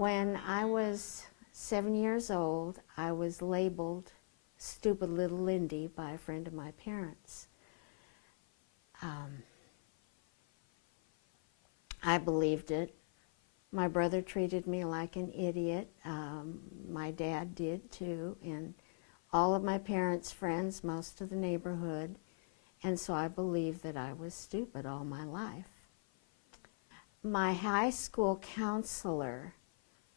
When I was 7 years old, I was labeled stupid little Lindy by a friend of my parents. I believed it. My brother treated me like an idiot. My dad did too, and all of my parents' friends, most of the neighborhood, and so I believed that I was stupid all my life. My high school counselor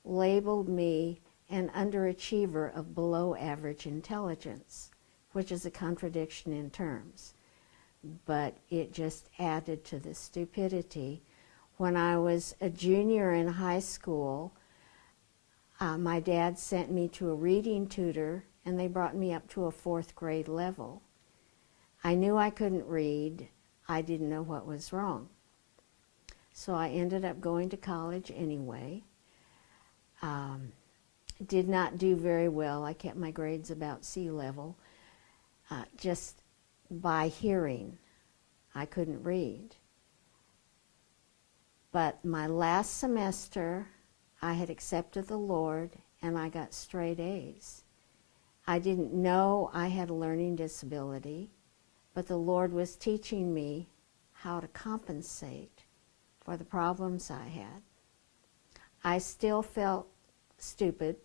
labeled me an underachiever of below average intelligence, which is a contradiction in terms, but it just added to the stupidity. When I was a junior in high school, my dad sent me to a reading tutor, and they brought me up to a 4th grade level. I knew I couldn't read. I didn't know what was wrong. So I ended up going to college anyway. Did not do very well. I kept my grades about C level, just by hearing. I couldn't read. But my last semester, I had accepted the Lord, and I got straight A's. I didn't know I had a learning disability, but the Lord was teaching me how to compensate for the problems I had. I still felt stupid,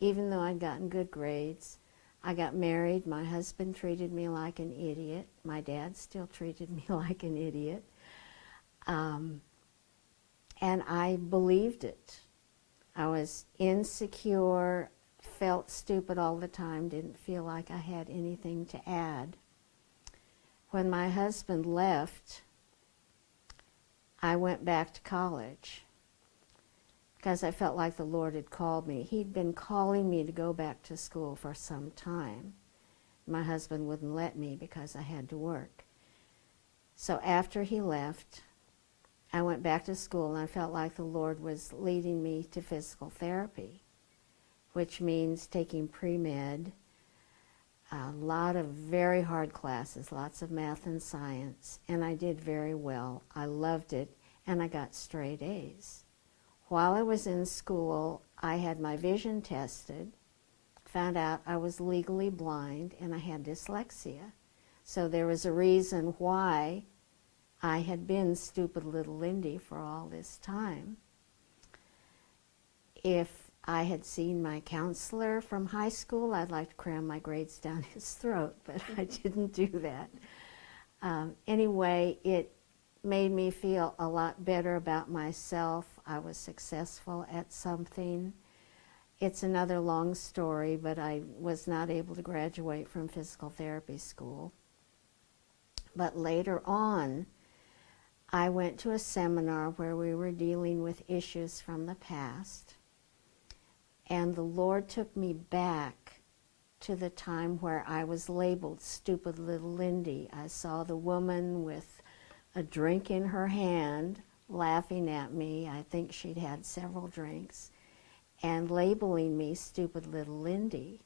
even though I'd gotten good grades. I got married. My husband treated me like an idiot. My dad still treated me like an idiot. And I believed it. I was insecure, felt stupid all the time, didn't feel like I had anything to add. When my husband left, I went back to college because I felt like the Lord had called me. He'd been calling me to go back to school for some time. My husband wouldn't let me because I had to work. So after he left, I went back to school, and I felt like the Lord was leading me to physical therapy, which means taking pre-med, a lot of very hard classes, lots of math and science, and I did very well. I loved it, and I got straight A's. While I was in school, I had my vision tested, found out I was legally blind, and I had dyslexia. So there was a reason why I had been stupid little Lindy for all this time. If I had seen my counselor from high school, I'd like to cram my grades down his throat, but I didn't do that. Anyway, it made me feel a lot better about myself. I was successful at something. It's another long story, but I was not able to graduate from physical therapy school. But later on, I went to a seminar where we were dealing with issues from the past, and the Lord took me back to the time where I was labeled stupid little Lindy. I saw the woman with a drink in her hand laughing at me. I think she'd had several drinks, and labeling me stupid little Lindy.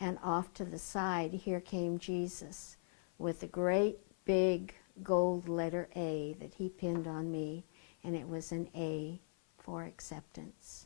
And off to the side, here came Jesus with a great big gold letter A that he pinned on me, and it was an A for acceptance.